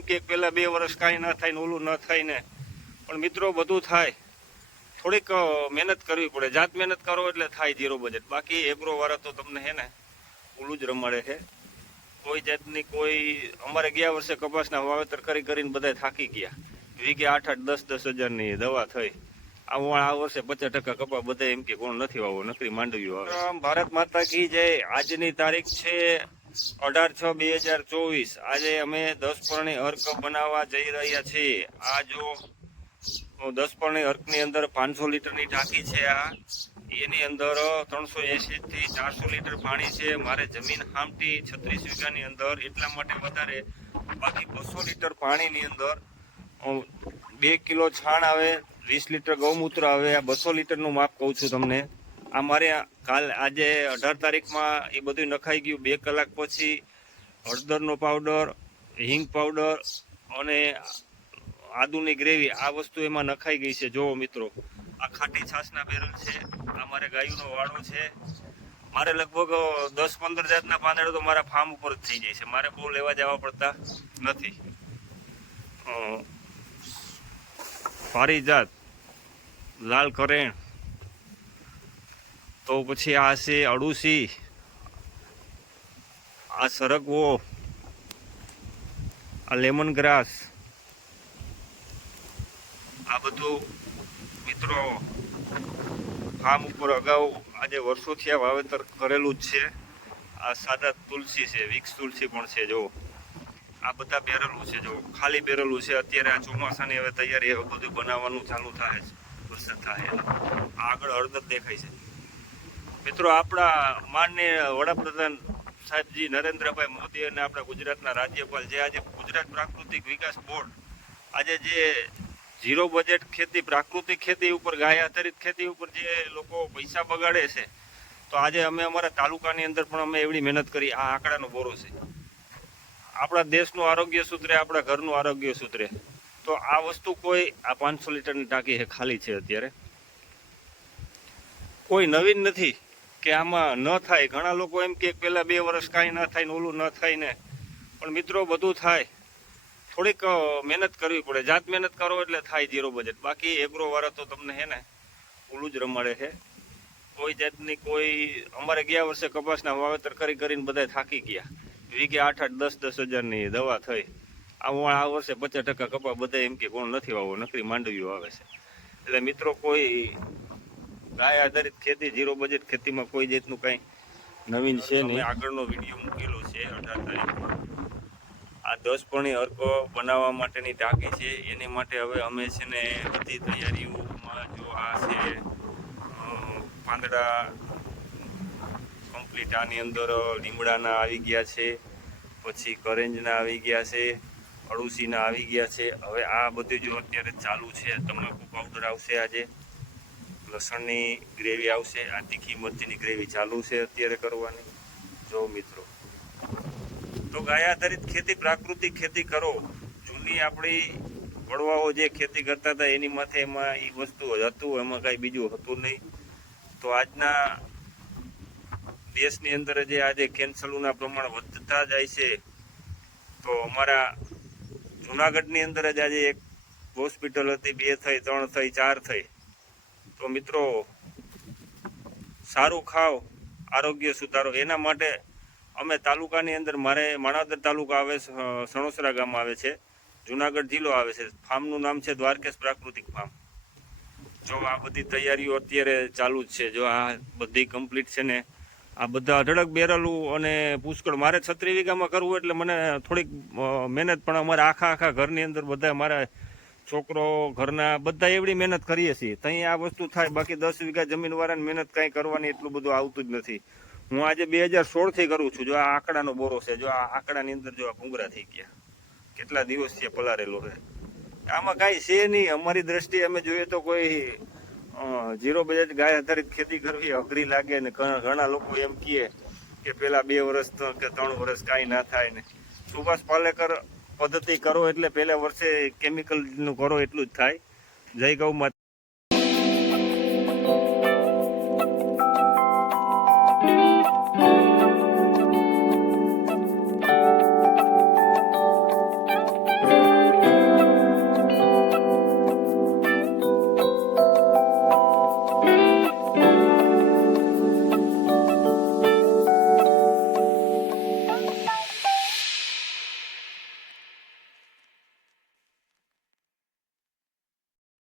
એમ કે પહેલાં 2 વર્ષ કાંઈ ન થાય ને ઓલું ન થાય ને, પણ મિત્રો બધું થાય. થોડીક મહેનત કરવી પડે. જાત મહેનત કરો એટલે થાય ઝીરો બજેટ. બાકી એગ્રો વાળા તો તમને હે ને ઓલું જ રમાડે છે. કોઈ જાતની કોઈ અમારે ગયા વર્ષે કપાસના વાવેતર કરીને બધા થાકી ગયા. વીઘે 8-10 હજારની દવા થઈ. આ વર્ષે 50% કપા બધા એમ કે કોણ નથી વાવો, નકરી માંડવીઓ આવે. ભારત માતા કી જય. આજની તારીખ છે 18/6/2024. આજે અમે 10 પરણી અર્ક બનાવવા જઈ રહ્યા છીએ. આ જો 10 પરણી અર્કની અંદર 500 લીટરની ટાંકી છે. એની અંદર 380 થી 400 લીટર પાણી છે. મારે જમીન હામટી 36 વીઘાની અંદર, એટલા માટે વધારે. બાકી 200 લીટર પાણીની અંદર 2 કિલો છાણ આવે, 20 લીટર ગૌમૂત્ર આવે. આ 200 લીટરનું માપ કહું છું તમને. આ મારે આજે 18 તારીખમાં એ બધું નખાઈ ગયું. 2 કલાક પછી હળદરનો પાવડર, હિંગ પાવડર અને આદુની ગ્રેવી, આ વસ્તુ એમાં નખાઈ ગઈ છે. જુઓ મિત્રો, આ ખાટી છાશના બેરલ છે. આ મારે ગાયુંનો વાડો છે. મારે લગભગ 10-15 જાતના પાંદડા તો મારા ફાર્મ ઉપર જ થઈ જાય છે. મારે બહુ લેવા જવા પડતા નથી. પારિજાત, લાલ કરેણ, તો પછી આ છે અડુસી, આ સરગવો, આ લેમન ગ્રાસ, આ બધું મિત્રો ફાર્મ ઉપર અગાઉ આજે વર્ષોથી આ વાવેતર કરેલું જ છે. આ સાદા તુલસી છે, વિક્સ તુલસી પણ છે. જો આ બધા બેરલું છે, જો ખાલી બેરલું છે. અત્યારે આ ચોમાસાની હવે તૈયારી, હવે બધું બનાવવાનું ચાલુ થાય છે. વરસાદ થાય આગળ હળદર દેખાય છે. મિત્રો, આપણા માનનીય વડાપ્રધાન સાહેબજી નરેન્દ્રભાઈ મોદી અને આપણા ગુજરાતના રાજ્યપાલ, જે આજે ગુજરાત પ્રાકૃતિક વિકાસ બોર્ડ આજે જે ઝીરો બજેટ ખેતી, પ્રાકૃતિક ખેતી ઉપર, ગાય આધારિત ખેતી ઉપર જે લોકો પૈસા બગાડે છે, તો આજે અમે અમારા તાલુકાની અંદર પણ અમે એવડી મહેનત કરી. આ આંકડાનો બોરો છે. આપણા દેશનું આરોગ્ય સૂત્રે, આપણા ઘરનું આરોગ્ય સૂત્રે. તો આ વસ્તુ કોઈ, આ 500 લીટરની ટાંકી છે, ખાલી છે. અત્યારે કોઈ નવીન નથી કે આમાં ન થાય. ઘણા લોકો એમ કે પહેલાં 2 વર્ષ કાંઈ ન થાય ને ઓલું ન થાય ને, પણ મિત્રો બધું થાય. થોડીક મહેનત કરવી પડે. જાત મહેનત કરો એટલે થાય ઝીરો બજેટ. બાકી એગ્રો વાળા તો તમને હે ને ઓલું જ રમાડે છે. કોઈ જાતની કોઈ અમારે ગયા વર્ષે કપાસના વાવેતર કરીને બધા થાકી ગયા. વીઘે 8-10 હજારની દવા થઈ. આ વર્ષે 50% કપા બધા એમ કે કોણ નથી વાવો, નકરી માંડવીઓ આવે છે. એટલે મિત્રો, કોઈ ગાય આધારિત ખેતી, ઝીરો બજેટ ખેતીમાં કોઈ જાતનું કંઈ નવીન છે નહીં. આગળનો વિડીયો મૂકેલો છે 18 તારીખમાં. આ 10 પરણી અર્ક બનાવવા માટેની ટાંકી છે. એની માટે હવે અમે છે ને બધી તૈયારીઓમાં, જો આ છે પાંદડા કમ્પ્લીટ, આની અંદર લીમડાના આવી ગયા છે, પછી કરેંજના આવી ગયા છે, અળુસીના આવી ગયા છે. હવે આ બધું જો અત્યારે ચાલુ છે. તમાકુ પાવડર આવશે આજે, લસણની ગ્રેવી આવશે, આ તીખી મરચીની ગ્રેવી ચાલુ છે અત્યારે કરવાની. જો મિત્રો, તો ગાય આધારિત ખેતી, પ્રાકૃતિક ખેતી કરો. જૂની આપણી વડવાઓ જે ખેતી કરતા હતા એની માથે એમાં એ વસ્તુ હતું, એમાં કાંઈ બીજું હતું નહીં. તો આજના દેશની અંદર જે આજે કેન્સરનું પ્રમાણ વધતા જાય છે, તો અમારા જુનાગઢની અંદર જ આજે એક હોસ્પિટલ હતી, 2 થઈ, 3 થઈ, 4 થઈ. તો મિત્રો, સારું ખાઓ, આરોગ્ય સુધારો. એના માટે અમે તાલુકાની અંદર, મારે માણાવદર તાલુકા આવે, સણોસરા ગામ આવે છે, જુનાગઢ જિલ્લો આવે છે. ફાર્મનું નામ છે દ્વારકેશ પ્રાકૃતિક ફાર્મ. જો આ બધી તૈયારીઓ અત્યારે ચાલુ જ છે. જો આ બધી કમ્પ્લીટ છે ને, આ બધા અઢળક બેરલું અને પુષ્કળ. મારે 36 વીઘામાં કરવું એટલે મને થોડીક મહેનત, પણ અમારા આખા ઘરની અંદર બધા, મારા છોકરો, ઘરના બધા એવડી મહેનત કરીએ છીએ. ત્યાં આ વસ્તુ થાય. બાકી 10 વીઘા જમીનવાળાને મહેનત કાંઈ કરવાની એટલું બધું આવતું જ નથી. હું આજે 2016થી કરું છું. જો આ આંકડાનો બોરો છે. જો આ આંકડાની અંદર જો આ ભૂંગરા થઈ ગયા, કેટલા દિવસથી પલારેલો છે. આમાં કાંઈ છે નહીં. અમારી દ્રષ્ટિએ અમે જોઈએ તો કોઈ ઝીરો બજેટ ગાય આધારિત ખેતી કરવી અઘરી લાગે ને. ઘણા લોકો એમ કહે કે પહેલાં 2 વર્ષ કે 3 વર્ષ કાંઈ ના થાય ને. સુભાષ પાલેકર પદ્ધતિ કરો એટલે પહેલા વર્ષે કેમિકલનું કરો એટલું જ થાય. જય ગૌ માતા.